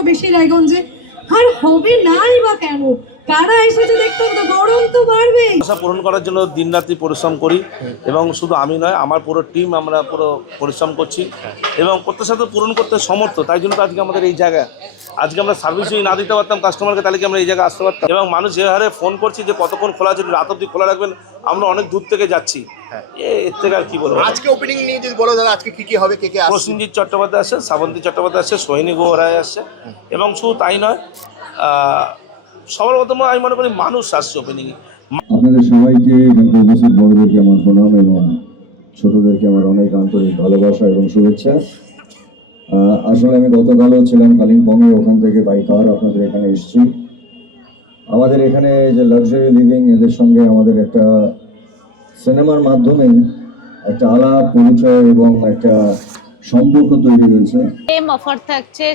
থেকেও বেশি রায়গঞ্জে। আর হবে নাই বা কেন, কারা এসেছে দেখতে হবে তো, গরম তো বাড়বে। আশা পূরণ করার জন্য দিনরাত্রি পরিশ্রম করি এবং শুধু আমি নয়, আমার পুরো টিম আমরা পুরো পরিশ্রম করছি এবং প্রত্যাশা পূরণ করতে সমর্থ। তাই জন্য তো আজকে আমাদের এই জায়গা, আজকে আমরা সার্ভিস যদি না দিতে পারতাম কাস্টমারকে, তাহলে কি আমরা এই জায়গায় আসতে পারতাম? এবং মানুষ যে হারে ফোন করছি যে কতক্ষণ খোলা আছে, রাত অবধি খোলা রাখবেন, আমরা অনেক দূর থেকে যাচ্ছি। এর থেকে আর কি বলবো। আজকে ওপেনিং নিয়ে যদি বলো দাদা, আজকে কি কি হবে, কে কে আসছে? প্রসেনজিৎ চট্টোপাধ্যায় আসছে, শ্রাবন্তী চট্টোপাধ্যায় আসছে, সোহিনী গুহ রায় আসছে এবং শুধু তাই নয়, সবার প্রথম আমি মনে করি মানুষ আসছে ওপেনিংয়ে। আপনাদের সবাইকে উপস্থিত বড়দেরকে আমার প্রণাম এবং ছোটদেরকে আমার অনেক আন্তরিক ভালোবাসা এবং শুভেচ্ছা। আসলে আমি গতকালও ছিলাম কালিম্পংয়ে, ওখান থেকে বাই কার আপনাদের এখানে এসেছি। আমাদের এখানে যে লাক্সারি লিভিং, এদের সঙ্গে আমাদের একটা সিনেমার মাধ্যমে একটা আলাপ পরিচয় এবং একটা সম্পর্ক তৈরি হয়েছে। সেম অফার থাকছে,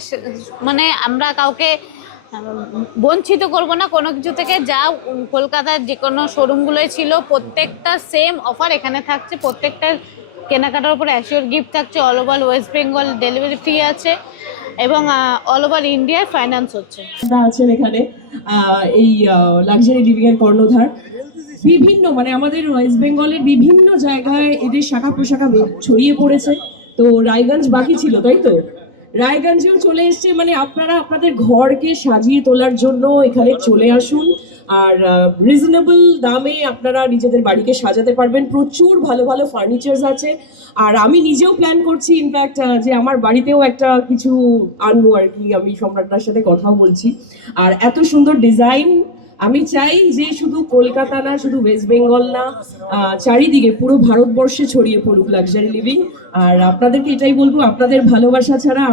মানে আমরা কাউকে বঞ্চিত করব না কোনো কিছু থেকে। যা কলকাতার যে কোনো শোরুমগুলোয় ছিল প্রত্যেকটা সেম অফার এখানে থাকছে। প্রত্যেকটা কেনাকাটার উপরে অ্যাসিওর গিফট থাকছে। All over West Bengal delivery free আছে এবং অল ওভার ইন্ডিয়ায় ফাইন্যান্স হচ্ছে। আছেন এখানে এই লাক্সারি লিভিং এর কর্ণধার, বিভিন্ন মানে আমাদের ওয়েস্ট বেঙ্গলের বিভিন্ন জায়গায় এদের শাখা প্রশাখা ছড়িয়ে পড়েছে। তো রায়গঞ্জ বাকি ছিল, তাই তো? রায়গঞ্জেও চলে এসছে। মানে আপনারা আপনাদের ঘরকে সাজিয়ে তোলার জন্য এখানে চলে আসুন, আর রিজনেবল দামে আপনারা নিজেদের বাড়িকে সাজাতে পারবেন। প্রচুর ভালো ভালো ফার্নিচার্স আছে। আর আমি নিজেও প্ল্যান করছি ইনফ্যাক্ট যে আমার বাড়িতেও একটা কিছু আনবো আর কি। আমি সম্রাটদার সাথে কথাও বলছি। আর এত সুন্দর ডিজাইন, আমি চাই যে শুধু কলকাতা না, শুধু ওয়েস্ট বেঙ্গল না, চারিদিকে পুরো ভারতবর্ষে ছড়িয়ে পড়ুক লাক্সারি লিভিং। আর আপনাদেরকে এটাই বলবো, আপনাদের ভালোবাসা ছাড়া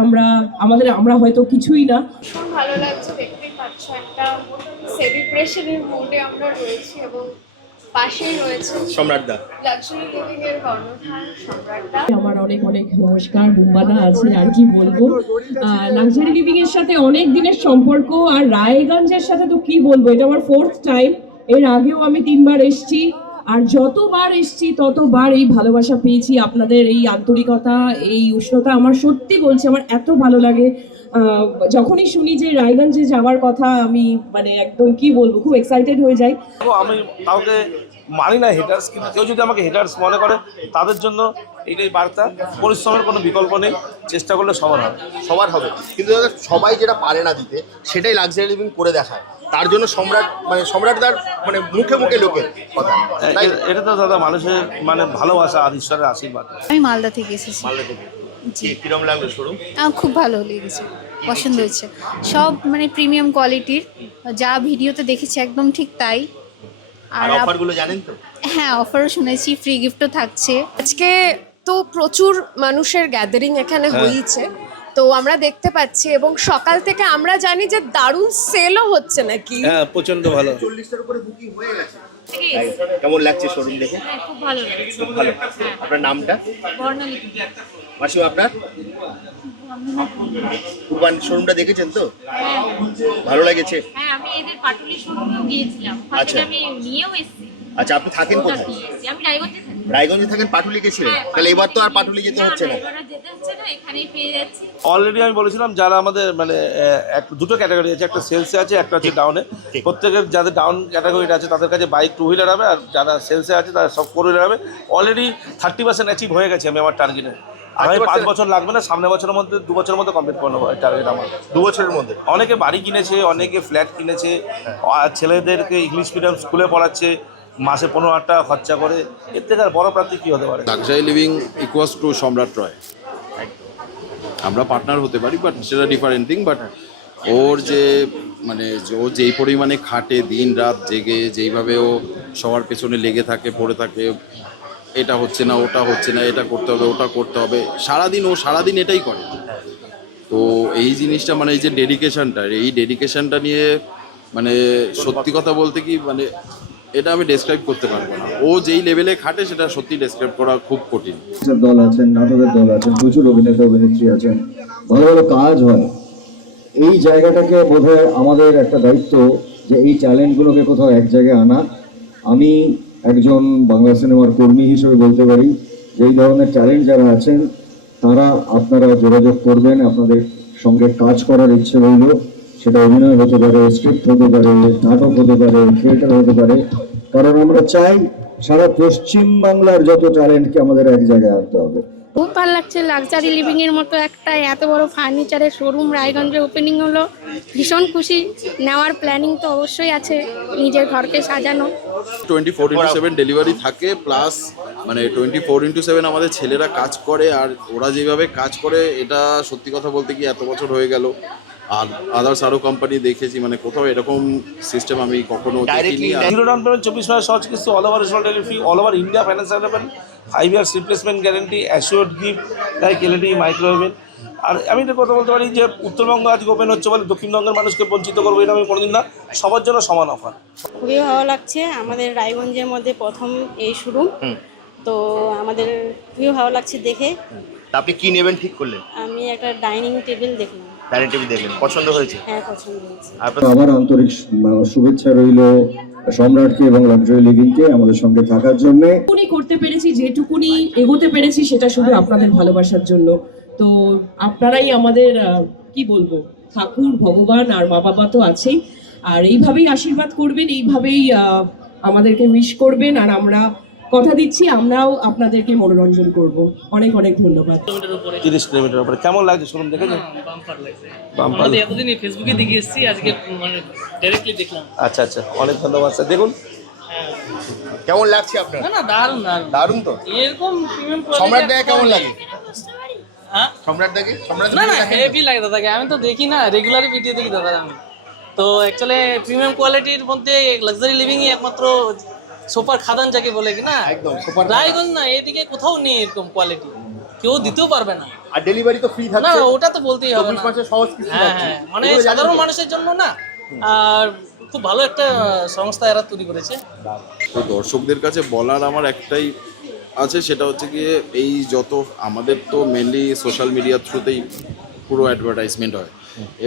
আমরা হয়তো কিছুই না। ভীষণ ভালো লাগছে, দেখতেই পাচ্ছ একটা সেলিব্রেশনের মুডে আমরা রয়েছি এবং পাশেই রয়েছে সম্রাটদা, লাক্সারি লিভিং এর কর্ণধার সম্রাটদা। আমার অনেক অনেক নমস্কার, বুম্বাদা আছে। আর কি বলবো, লাক্সারি লিভিং এর সাথে অনেক দিনের সম্পর্ক, আর রায়গঞ্জের সাথে তো কি বলবো, এটা আমার 4th টাইম। এর আগেও আমি 3 বার এসেছি, আর যতবার এসেছি ততবার এই ভালোবাসা পেয়েছি। আপনাদের এই আন্তরিকতা, এই উষ্ণতা আমার সত্যি বলছি আমার এত ভালো লাগে। যখনই শুনি যে রায়গঞ্জে যাওয়ার কথা, আমি মানে একদম কি বলবো, খুব এক্সাইটেড হয়ে যাই। আমি কাউকে মানি না হেটার্স, কিন্তু কেউ যদি আমাকে হেটার্স মনে করে তাদের জন্য এইটাই বার্তা, পরিশ্রমের কোনো বিকল্প নেই, চেষ্টা করলে সবার হবে। সবার হবে, কিন্তু দাদা সবাই যেটা পারে না দিতে, সেটাই লাক্সারি লিভিং করে দেখায়। তার জন্য সম্রাটদার মানে মুখে মুখে লোকের কথা। এটা তো দাদা মানুষের মানে ভালোবাসা আর ঈশ্বরের আশীর্বাদ। আমি মালদা থেকে এসেছি। মালদা থেকে কিরম লাগলো শোরুম? খুব ভালো লেগেছে, পছন্দ হয়েছে। সব মানে প্রিমিয়াম কোয়ালিটির, যা ভিডিওতে দেখেছি একদম ঠিক তাই। আর অফারগুলো জানেন তো? হ্যাঁ, অফারও শুনেছি, ফ্রি গিফটও থাকছে। আজকে তো প্রচুর মানুষের গ্যাদারিং এখানে হয়েছে, তো আমরা দেখতে পাচ্ছি এবং সকাল থেকে আমরা জানি যে দারুণ সেলও হচ্ছে নাকি। হ্যাঁ, প্রচন্ড ভালো। 40টার উপরে বুকিং হয়ে গেছে। কেমন লাগছে শোরুম দেখে? খুব ভালো লাগছে। খুব ভালো। আপনার নামটা? বর্ণালী মাসিমা আপনার? কুরবান শোরুমটা দেখেছেন তো? ভালো লেগেছে? হ্যাঁ, আমি এদের পাটুলি শোরুমেও গিয়েছিলাম, আচ্ছা। আমি নিয়েও এসেছি। আচ্ছা, আপনি থাকেন কোথায়? আমি রায়গঞ্জে থাকি। রায়গঞ্জে থাকেন, পাটুলি গেছিলেন? তাহলে এবার তো আর পাটুলি যেতে হচ্ছে না। যেতে হচ্ছে না, এখানেই পেয়ে যাচ্ছি। অলরেডি আমি বলেছিলাম যারা আমাদের মানে দুটো ক্যাটাগরি আছে, একটা সেলসে আছে, একটা হচ্ছে ডাউনে। প্রত্যেকের যাদের ডাউন ক্যাটাগরিটা আছে তাদের কাছে বাইক 2 হুইলার হবে, আর যারা সেলসে আছে তারা সব 4 হুইলার হবে। অলরেডি 30% অ্যাচিভ হয়ে গেছে আমি আমার টার্গেটে। আমি 5 বছর লাগবে না, সামনের বছরের মধ্যে 2 বছরের মধ্যে কমপ্লিট করে নেবো টার্গেট আমার। 2 বছরের মধ্যে অনেকে বাড়ি কিনেছে, অনেকে ফ্ল্যাট কিনেছে, আর ছেলেদেরকে ইংলিশ মিডিয়াম স্কুলে পড়াচ্ছে, মাসে 15,000 টাকা খরচা করে। এর থেকে আর বড় প্রাপ্তি কী হতে পারে? লাক্সারি লিভিং ইকুয়ালস টু সম্রাট রয়। আমরা পার্টনার হতে পারি, বাট সেটা ডিফারেন্ট থিং। বাট ওর যে মানে ও যেই পরিমাণে খাটে, দিন রাত জেগে, যেইভাবে ও সবার পেছনে লেগে থাকে, পড়ে থাকে, এটা হচ্ছে না, ওটা হচ্ছে না, এটা করতে হবে, ওটা করতে হবে, সারাদিন এটাই করে। তো এই জিনিসটা মানে এই যে ডেডিকেশনটা নিয়ে মানে সত্যি কথা বলতে কি মানে এটা আমি ডেসক্রাইব করতে পারবো না। ও যেই লেভেলে খাটে সেটা সত্যি ডেসক্রাইব করা খুব কঠিন। দল আছেন, নাটকের দল আছেন, প্রচুর অভিনেতা অভিনেত্রী আছেন, ভালো ভালো কাজ হয়। এই জায়গাটাকে বোধহয় আমাদের একটা দায়িত্ব যে এই ট্যালেন্টগুলোকে কোথাও এক জায়গায় আনা। আমি একজন বাংলা সিনেমার কর্মী হিসেবে বলতে পারি যে এই ধরনের ট্যালেন্ট যারা আছেন তারা আপনারা যোগাযোগ করবেন, আপনাদের সঙ্গে কাজ করার ইচ্ছে রইল। সেটা অভিনয় হতে পারে, স্ক্রিপ্ট হতে পারে, নাটক হতে পারে, থিয়েটার হতে পারে। কারণ আমরা চাই সারা পশ্চিম বাংলার যত ট্যালেন্টকে আমাদের এক জায়গায় আনতে হবে। খুব ভালো লাগছে। লাক্সারি লিভিং এর মতো একটা এত বড় ফার্নিচারের শোরুম রায়গঞ্জে ওপেনিং হলো, ভীষণ খুশি। নেওয়ার প্ল্যানিং তো অবশ্যই আছে, নিজের ঘরকে সাজানো। 24/7 ডেলিভারি থাকে, প্লাস মানে 24/7 আমাদের ছেলেরা কাজ করে। আর ওরা যেভাবে কাজ করে, এটা সত্যি কথা বলতে কি এত বছর হয়ে গেল আর আদার্স আরও কোম্পানি দেখেছি, মানে কোথাও এরকম সিস্টেম আমি কখনো দেখিনি। আর জিরো ডাউন পেমেন্ট, 24 মাস সহজ কিস্তি, all over rational delivery, all over India finance available, 5 years replacement guarantee, assured gift like LED microwave. আর আমি একটা কথা বলতে পারি যে উত্তরবঙ্গ আজকে ওপেন হচ্ছে বলে দক্ষিণবঙ্গের মানুষকে বঞ্চিত করবো, এটা আমি কোনোদিন না। সবার জন্য সমান অফার। খুবই ভালো লাগছে, আমাদের রায়গঞ্জের মধ্যে প্রথম এই শোরুম, তো আমাদের খুবই ভালো লাগছে দেখে। তা আপনি কি নেবেন ঠিক করলেন? আমি একটা ডাইনিং টেবিল দেখলাম। ডাইনিং টেবিল দেখলেন, পছন্দ হয়েছে? হ্যাঁ, পছন্দ হয়েছে। আমার আন্তরিক শুভেচ্ছা রইল সম্রাটকে এবং লাক্সারি লিভিংকে আমাদের সঙ্গে থাকার জন্য। যেটুকুনি করতে পেরেছি, যেটুকুনি এগোতে পেরেছি, সেটা শুধু আপনাদের ভালোবাসার জন্য। তো আপনারাই আমাদের কি বলবো, ঠাকুর, ভগবান আর মা বাবা তো আছেই। আর এইভাবেই আশীর্বাদ করবেন, এইভাবেই আমাদেরকে উইশ করবেন। আর আমরা কথা দিচ্ছি, আমরাও আপনাদেরকে মনোরঞ্জন করব। অনেক অনেক ধন্যবাদ। 30 কিলোমিটার উপরে। কেমন লাগছে শোরুম দেখেছেন? বাম্পার লাগছে। বাম্পার। আমাদের এতদিন ফেসবুকে দেখে এসেছি, আজকে মানে ডাইরেক্টলি দেখলাম। আচ্ছা আচ্ছা, অনেক ধন্যবাদ স্যার। দেখুন কেমন লাগছে আপনার? না না, দারুণ দারুণ দারুণ তো। এরকম প্রিমিয়াম সম্রাট দাকে কেমন লাগে? হ্যাঁ, সম্রাট দাকে? সম্রাট না না, দাকে দেখেন তো? হেভি লাগে দাদাকে। আমি তো দেখি না, রেগুলারই ভিডিও দেখি দাদা আমি। তো অ্যাকচুয়ালি প্রিমিয়াম কোয়ালিটির মধ্যে লাক্সারি লিভিংই একমাত্র সুপার খাদান যাকে বলে কি না, একদম সুপার। রায়গঞ্জ না, এদিকে কোথাও নেই এরকম কোয়ালিটি, কেউ দিতেও পারবে না। আর ডেলিভারি তো ফ্রি না থাকছে। ওটা তো বলতেই হবে না। 24 মাসের সহজ কিস্তি হ্যাঁ থাকছে। হ্যাঁ, মানে এগুলো জানেন সাধারণ তো? মানুষের জন্য না। আর খুব ভালো একটা সংস্থা এরা তৈরি করেছে। তো দর্শকদের কাছে বলার আমার একটাই আছে, সেটা হচ্ছে গিয়ে এই যত আমাদের তো মেনলি সোশ্যাল মিডিয়ার থ্রুতেই পুরো অ্যাডভার্টাইজমেন্ট হয়।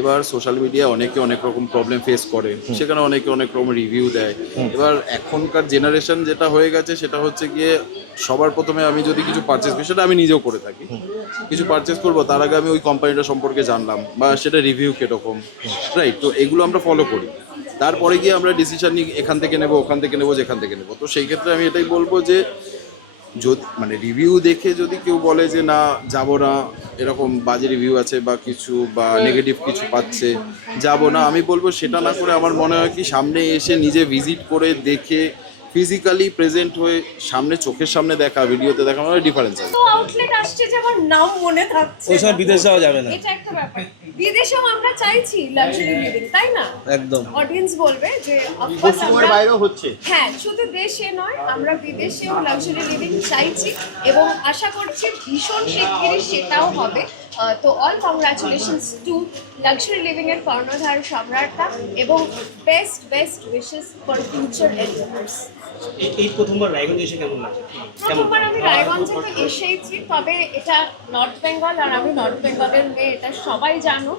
এবার সোশ্যাল মিডিয়া অনেকে অনেক রকম প্রবলেম ফেস করে, সেখানে অনেকে অনেক রকম রিভিউ দেয়। এবার এখনকার জেনারেশন যেটা হয়ে গেছে সেটা হচ্ছে গিয়ে সবার প্রথমে আমি যদি কিছু পারচেস করি, সেটা আমি নিজেও করে থাকি, কিছু পারচেস করবো তার আগে আমি ওই কোম্পানিটা সম্পর্কে জানলাম বা সেটা রিভিউ কীরকম, রাইট? তো এগুলো আমরা ফলো করি, তারপরে গিয়ে আমরা ডিসিশন নিই এখান থেকে নেবো, ওখান থেকে নেবো, যেখান থেকে নেবো। তো সেই ক্ষেত্রে আমি এটাই বলবো যে যদি মানে রিভিউ দেখে যদি কেউ বলে যে না যাবো না, এরকম বাজে রিভিউ আছে বা কিছু বা নেগেটিভ কিছু পাচ্ছে, যাবো না, আমি বলবো সেটা না করে আমার মনে হয় কি সামনে এসে নিজে ভিজিট করে দেখে ফিজিক্যালি প্রেজেন্ট হয়ে সামনে চোখের সামনে দেখা, ভিডিওতে দেখা, মানে ডিফারেন্স আছে। আউটলেট আসছে যে আমার নাম মনে থাকছে, ওই সময় বিদেশ যাওয়া যাবে না। এটা একটা ব্যাপার। বিদেশেও আমরা চাইছি লাক্সারি লিভিং, তাই না? একদম। অডিয়েন্স বলবে যে অফকোর্স পশ্চিমবঙ্গের আমরা, বাইরেও হচ্ছে। হ্যাঁ, শুধু দেশে নয়, আমরা বিদেশেও লাক্সারি লিভিং চাইছি এবং আশা করছি ভীষণ শিগগিরই সেটাও হবে। তো all congratulations to luxury living এর কর্ণধার সম্রাটটা এবং best best wishes for future endeavours. এই প্রথমবার রায়গঞ্জ এসে কেমন লাগছে? প্রথমবার আমি রায়গঞ্জে তো এসেইছি, তবে এটা নর্থ বেঙ্গল আর আমি নর্থ বেঙ্গলের মেয়ে, এটা সবাই জানো।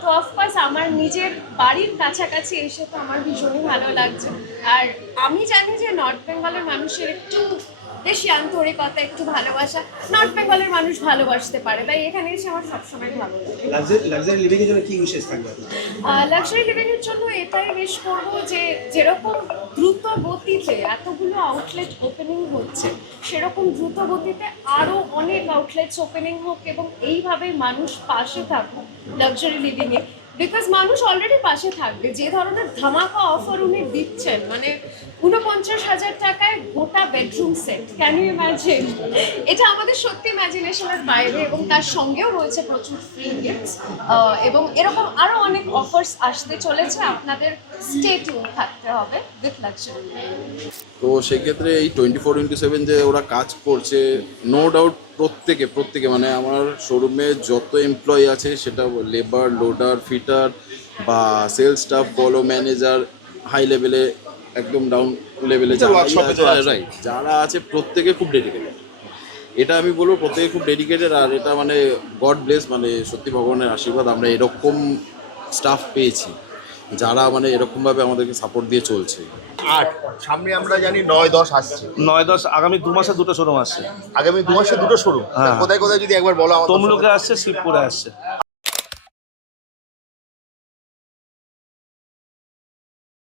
তো অফকোর্স আমার নিজের বাড়ির কাছাকাছি এসে তো আমার ভীষণই ভালো লাগছে। আর আমি জানি যে নর্থ বেঙ্গলের মানুষের একটু বেশি আন্তরিকতা, একটু ভালোবাসা নর্থ বেঙ্গলের মানুষ ভালোবাসতে পারে, তাই এখানে এসে আমার সবসময় ভালো লাগে। লাক্সারি লিভিং এর জন্য কি উইশেস থাকবে? লাক্সারি লিভিং এর জন্য এটাই উইশ করব যে যেরকম দ্রুত গতিতে এতগুলো আউটলেট ওপেনিং হচ্ছে, সেরকম দ্রুত গতিতে আরও অনেক আউটলেটস ওপেনিং হোক এবং এইভাবে মানুষ পাশে থাকুক লাক্সারি লিভিংয়ে। বিকজ মানুষ অলরেডি পাশে থাকবে। যে ধরনের ধামাকা অফার উনি দিচ্ছেন, মানে 49,000 টাকায় গোটা bedroom set, can you imagine? এটা আমাদের সত্যি ইমাজিনেশনের বাইরে এবং তার সঙ্গেও রয়েছে প্রচুর ফ্রি গিফটস এবং এরকম আরও অনেক অফার্স আসতে চলেছে। আপনাদের স্টে টিউন থাকতে হবে উইথ লাক্সারি। তো সেক্ষেত্রে এই 24/7 যে ওরা কাজ করছে, নো ডাউট প্রত্যেকে মানে আমার শোরুমে যত এমপ্লয়ি আছে, সেটা লেবার, লোডার, ফিটার বা সেলস স্টাফ বলো, ম্যানেজার, হাই লেভেলে একদম ডাউন লেভেলে রাইট যারা আছে, প্রত্যেকে খুব ডেডিকেটেড। এটা আমি বলবো প্রত্যেকে খুব ডেডিকেটেড। আর এটা মানে গড ব্লেস, মানে সত্যি ভগবানের আশীর্বাদ আমরা এরকম স্টাফ পেয়েছি যারা মানে এরকমভাবে আমাদেরকে সাপোর্ট দিয়ে চলছে। 8 সামনে আমরা জানি 9-10 আসছে। 9-10 আগামী 2 মাসে 2টো শোরুম আসছে। আগামী 2 মাসে 2টো শোরুম। হ্যাঁ। কোথায় কোথায় যদি একবার বলো আমাদের। তমলুকে আসছে, শিবপুরে আসছে।